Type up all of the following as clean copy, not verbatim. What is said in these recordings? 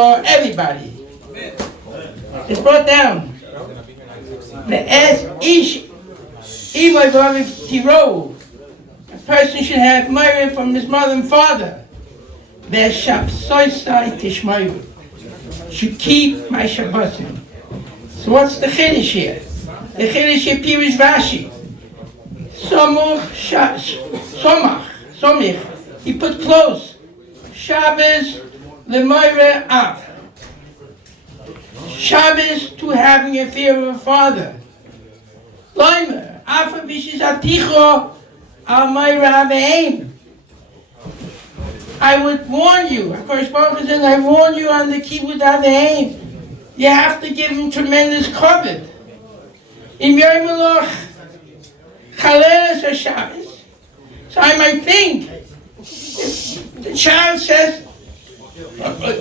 for everybody. It's brought down. As each tiro, a person should have married from his mother and father. Their Shabbat Tishmayu should keep my Shabbatim. So what's the Chiddush here? The Chiddush here, Pirish Rashi. Somich. He put close. Shabbos lemoire av. Shabbos to having a fear of a father. Loimer afa bishis aticho al moire aveim. I would warn you. Of course, Baruch says, I warn you on the kibbutz aveim. You have to give him tremendous kavod. Im yoy meloch chaleres haShabbos. So I might think, the child says,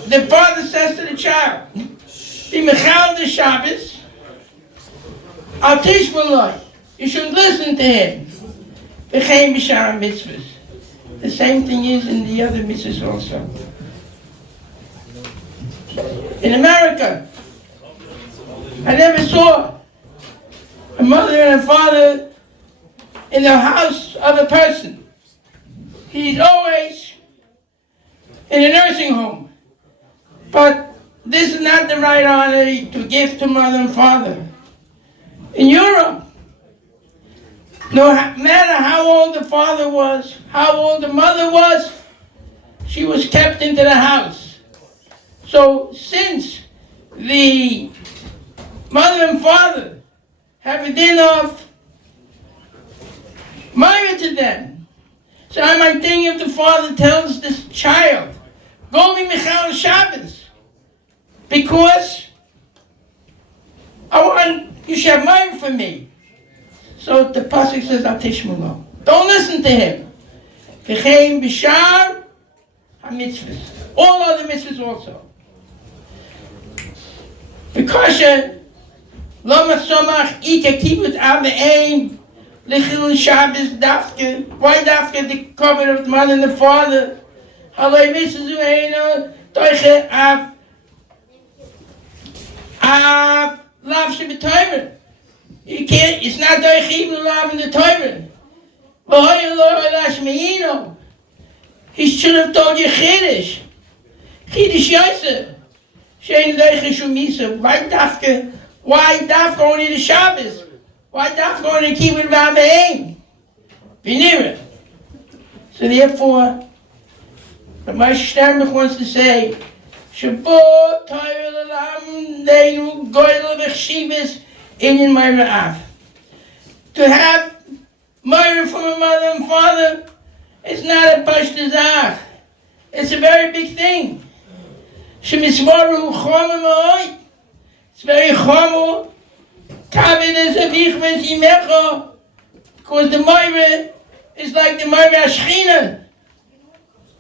the father says to the child, be mechal the Shabbos, al tishmaloi, you should listen to him. V'chein b'shar mitzvahs. The same thing is in the other mitzvahs also. In America, I never saw a mother and a father in the house of a person. He's always in a nursing home. But this is not the right honor to give to mother and father. In Europe, no matter how old the father was, how old the mother was, she was kept into the house. So since the mother and father have a din of married to them, so I might think if the father tells this child, go be Michal Shabbos, because I want you should have married for me. So the pasuk says, Al tishmalo. Don't listen to him. V'chein b'shar ha-mitzvahs. All other mitzvahs also. Because Lama Somach Ika Kibbutz Aveim Lichil Shabbos Dafke. Why Dafke? The cover of the mother and the father. Haloi Mitzvah Zuheino Toiche Av Lav Shebetoimer. You can't, it's not Toiche even Lav in the Toimer. V'hoy Loi Lash Meino. He should have told you Chiddush. Chiddush Yosef. Shein Toiche Shumisa. Why Dafke only the Shabbos? Why Dafke only the Kibbutz Aveim? V'nira. So therefore, the Moshe Sternbuch wants to say, Shabbat Torah L'Olam Deinu Goyel V'Chshivas Inyan Meira Av. To have Meira from a mother and father is not a pashta zach. It's a very big thing. Shemisvaru Chomah Ma'oi. It's very chomo. Kavod is a vichves yimecha, because the Meira is like the Meira Ashchina.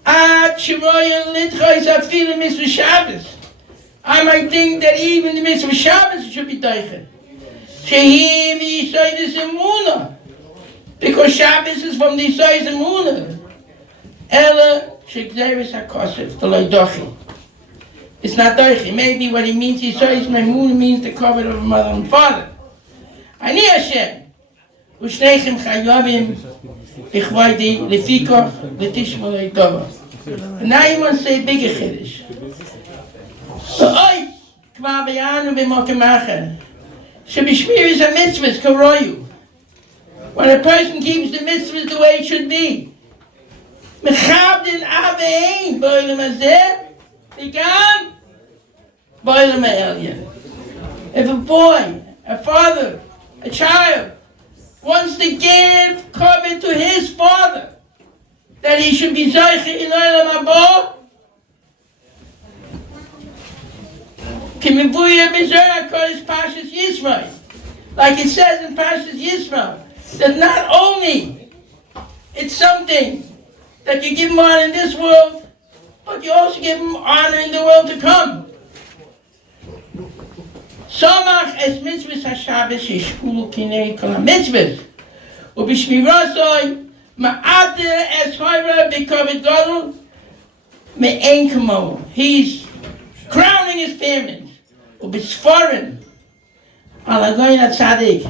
Ad Shemaya Litchais Afilu Mitzvah Shabbos. I might think that even the Mitzvah Shabbos should be deichen. Shehi v'yisoydes emuna, because Shabbos is from the yisoydes emuna. Ela shegzeres hakosef, the loidochi. It's not doichi. Maybe what he means, yisoydes emuna means the cover of a mother and father. Ani Hashem, u'shneichem chayovim b'chvaydi lefikoch l'tishmalei tova. And now he wants to say a bigger chiddush. So, oi, kvar b'yanu b'mokem Shebishmiris ha-mitzvahs karoyu. When a person keeps the mitzvahs the way it should be. Mechabdin avein b'olam hazeh, v'gam b'olam ha'elyon. If a boy, a father, a child wants to give kavod to his father, that he should be zoche in olam haba, Kimivuya Mizrah Kodesh Parashat Yisrael. Like it says in Parashat Yisrael, that not only it's something that you give him honor in this world, but you also give him honor in the world to come. Somach es mitzvahs ha-Shabbos yishkulu kinei kol ha-mitzvahs. Ubishmirasoi ma'ater es hoira b'kavod gadol me'en kamo. He's crowned his parents. ובספורן, על הגויין הצדיק,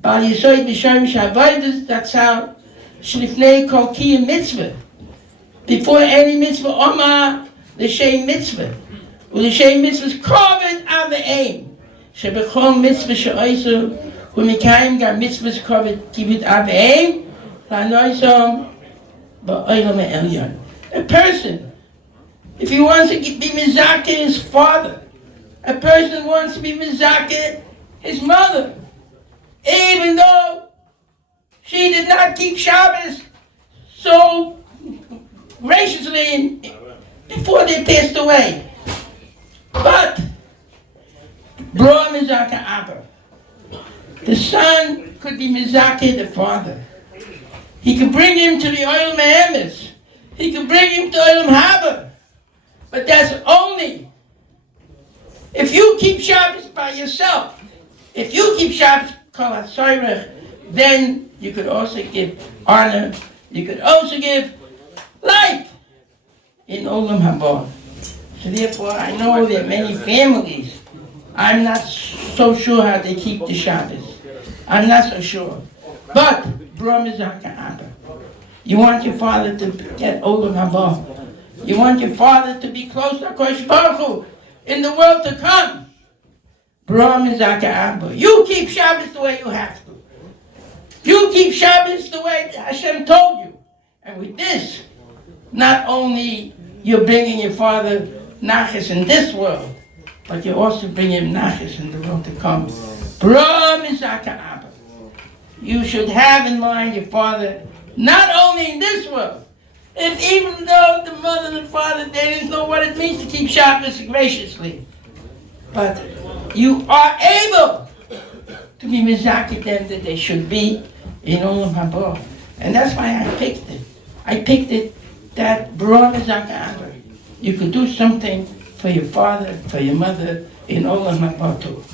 בעל יסוד בשם שהעבודת זצ"ל שלפני כל קיים מצווה, before any mitzvah אומר לשם מצווה, ולשם מצווה כובד אב ואם, שבכל מצווה שעשו הוא מקיים גם מצווה כובד כיבוד אב ואם, לנועסום בעולם העליון. A person, if he wants to be mizakeh his father, a person wants to be mizakeh his mother, even though she did not keep Shabbos so graciously before they passed away. But bro mizakeh Abba, the son could be mizakeh the father. He could bring him to the Olam Ha'emes. He could bring him to Olam Haba. But that's only if you keep Shabbos by yourself. If you keep Shabbos kol hatzorech, then you could also give honor. You could also give life in Olam Haba. So therefore, I know that many families, I'm not so sure how they keep the Shabbos. I'm not so sure. But Bro Mizakeh Abba, you want your father to get Olam Haba. You want your father to be close to HaKadosh Baruch Hu in the world to come. Bro Mizakeh Abba, you keep Shabbos the way you have to. You keep Shabbos the way Hashem told you. And with this, not only you're bringing your father nachas in this world, but you're also bringing him nachas in the world to come. Bro Mizakeh Abba, you should have in mind your father not only in this world, if even though the mother and the father, they didn't know what it means to keep Shabbos graciously, but you are able to be mizakeh them that they should be in Olam Haba. And that's why I picked it. I picked it that bro mizakeh Abba, you could do something for your father, for your mother in Olam Haba too.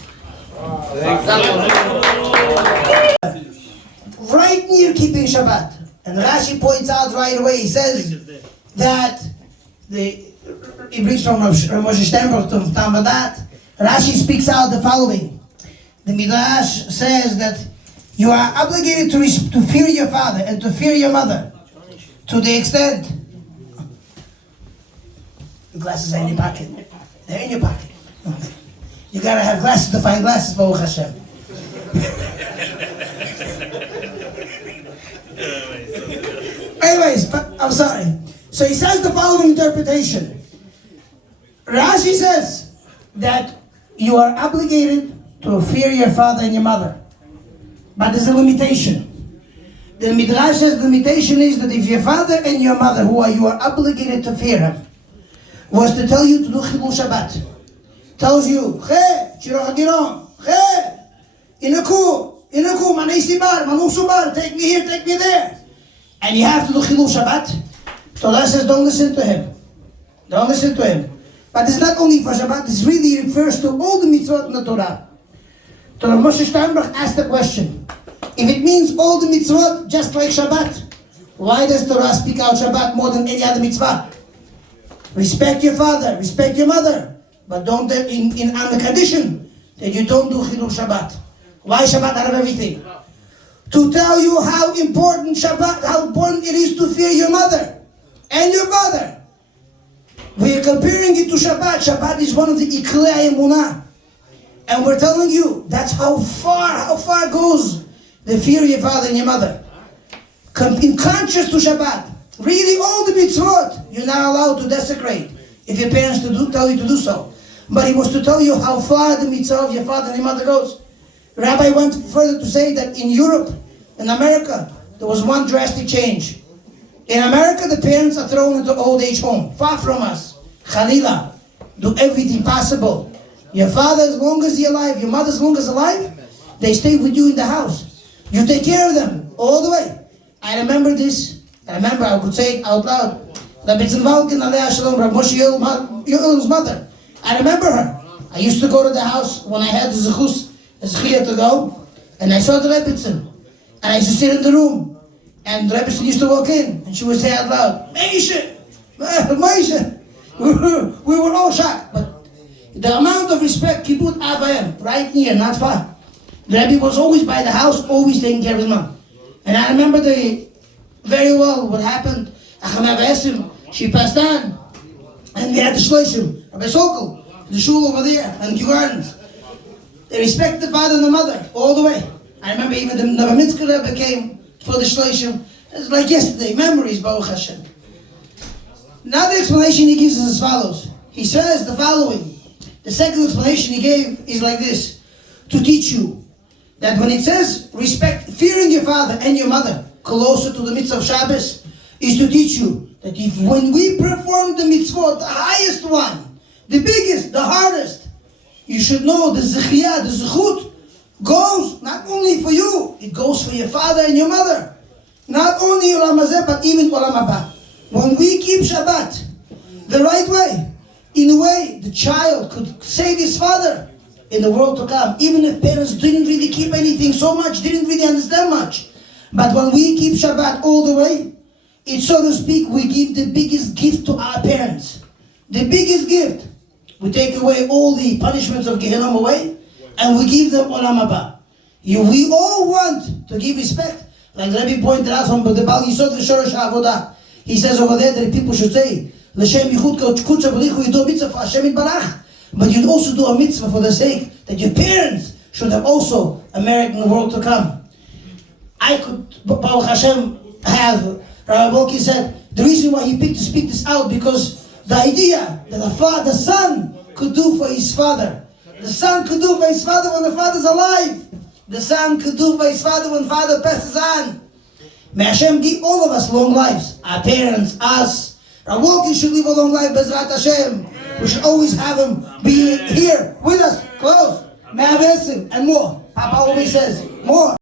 Right near keeping Shabbat. And Rashi points out right away, he says that he brings from Rav Moshe Sternberg to Tamadat. Rashi speaks out the following. The Midrash says that you are obligated to fear your father and to fear your mother to the extent. Your glasses are in your pocket. They're in your pocket. You gotta have glasses to find glasses, Baruch Hashem. Anyways, but I'm sorry. So he says the following interpretation. Rashi says that you are obligated to fear your father and your mother. But there's a limitation. The Midrash says the limitation is that if your father and your mother, you are obligated to fear him, was to tell you to do Chilul Shabbat, tells you, take me here, take me there. And you have to do Chilul Shabbat. Torah says don't listen to him. Don't listen to him. But it's not only for Shabbat, it really refers to all the mitzvot in the Torah. Rav Moshe Sternberg asked the question, if it means all the mitzvot just like Shabbat, why does Torah speak out Shabbat more than any other mitzvah? Respect your father, respect your mother, but don't on the condition that you don't do Chilul Shabbat. Why Shabbat out of everything? To tell you how important Shabbat, how important it is to fear your mother and your father. We are comparing it to Shabbat. Shabbat is one of the Iklei Emunah. And we're telling you, that's how far goes the fear of your father and your mother. In contrast to Shabbat, really all the mitzvot, you're not allowed to desecrate if your parents tell you to do so. But he was to tell you how far the mitzvah of your father and your mother goes. Rabbi went further to say that in Europe, in America, there was one drastic change. In America, the parents are thrown into old age home, far from us. Khalila, do everything possible. Your father, as long as he's alive, your mother, as long as alive, they stay with you in the house. You take care of them all the way. I remember this. I could say it out loud. Rav Walkin Rav Moshe Walkin's mother. I remember her. I used to go to the house when I had the Zechiyah to go, and I saw the Rebbitzin. And I used to sit in the room, and the Rebbitzin used to walk in, and she would say out loud, Moshe! We were all shocked. But The amount of respect kibbut avayim, right near, not far. The Rebbe was always by the house, always taking care of his mom. And I remember very well what happened. She passed on, and we had the Shloshim, Rabbi Sokol, the shul over there, and Kew Gardens. They respect the father and the mother all the way. I remember even the Novominsker Rebbe came for the Shloshim. It's like yesterday, memories, Baruch Hashem. Now the explanation he gives is as follows. He says the following. The second explanation he gave is like this. To teach you that when it says respect, fearing your father and your mother, closer to the mitzvah of Shabbos, is to teach you that when we perform the mitzvot, the highest one, the biggest, the hardest, you should know the zechiyah, the zechut, goes not only for you, it goes for your father and your mother. Not only Olam Hazeh, but even Olam Haba. When we keep Shabbat the right way, in a way the child could save his father in the world to come, even if parents didn't really keep anything so much, didn't really understand much. But when we keep Shabbat all the way, it's, so to speak, we give the biggest gift to our parents. The biggest gift. We take away all the punishments of Gehenna away, and we give them Olam Haba. We all want to give respect. Like the Rebbe pointed out from the Bal Yisod V'Shorosh HaAvodah. He says over there that people should say, L'Shem Yichud K'Kutcha B'Lichu, you do a mitzvah for Hashem Yitbarach. But you'd also do a mitzvah for the sake that your parents should have also a merit in the world to come. I could, Baruch Hashem, have, Rav Walkin said, the reason why he picked to speak this out, because the idea that the son could do for his father, the son could do for his father when the father's alive, the son could do for his father when father passes on. May Hashem give all of us long lives, our parents, us. Rav Walkin should live a long life, Bezrat Hashem. We should always have him be here with us, close. May I have him and more. Papa always says, more.